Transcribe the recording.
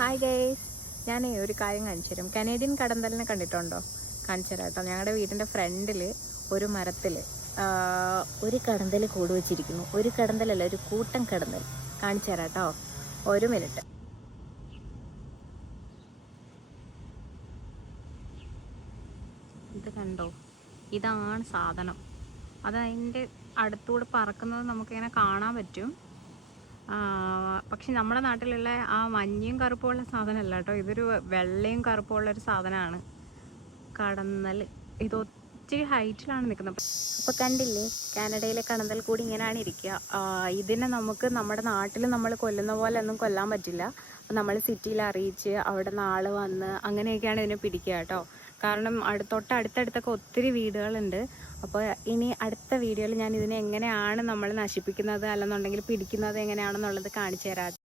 Hi guys ഞാൻ ഒരു കാര്യം കാണിച്ചു തരും. കനേഡിയൻ കടന്തലിനെ കണ്ടിട്ടുണ്ടോ? കാണിച്ചു തരാം കേട്ടോ. ഞങ്ങളുടെ വീടിന്റെ ഫ്രണ്ടിൽ ഒരു മരത്തിൽ ഒരു കടന്തൽ കൂട് വെച്ചിരിക്കുന്നു. ഒരു കടന്തലല്ല ഒരു കൂട്ടം കടന്തൽ. കാണിച്ചു തരാം കേട്ടോ. ഒരു മിനിറ്റ്. ഇത് കണ്ടോ? ഇതാണ് സാധനം. അത് അതിന്റെ അടുത്തൂടെ പറക്കുന്നത് നമുക്കിങ്ങനെ കാണാൻ പറ്റും. പക്ഷെ നമ്മുടെ നാട്ടിലുള്ള ആ മഞ്ഞയും കറുപ്പുള്ള സാധനമല്ല കേട്ടോ. ഇതൊരു വെള്ളയും കറുപ്പുള്ള ഒരു സാധനമാണ്. കടന്നൽ ഇത് ഒത്തിരി ഹൈറ്റിലാണ് നിൽക്കുന്നത്. അപ്പോൾ കണ്ടില്ലേ കാനഡയിലെ കണന്തൽ കൂടി ഇങ്ങനെയാണ് ഇരിക്കുക. ഇതിനെ നമുക്ക് നമ്മുടെ നാട്ടിൽ നമ്മൾ കൊല്ലുന്ന പോലെ ഒന്നും കൊല്ലാൻ പറ്റില്ല. അപ്പോൾ നമ്മൾ സിറ്റിയിൽ അറിയിച്ച് അവിടെ നിന്ന് ആൾ വന്ന് അങ്ങനെയൊക്കെയാണ് ഇതിനെ പിടിക്കുക കേട്ടോ. കാരണം അടുത്തൊട്ട് അടുത്തടുത്തൊക്കെ ഒത്തിരി വീടുകളുണ്ട്. അപ്പോൾ ഇനി അടുത്ത വീഡിയോയിൽ ഞാൻ ഇതിനെ എങ്ങനെയാണ് നമ്മൾ നശിപ്പിക്കുന്നത് അല്ലെന്നുണ്ടെങ്കിൽ പിടിക്കുന്നത് എങ്ങനെയാണെന്നുള്ളത് കാണിച്ചു തരാം.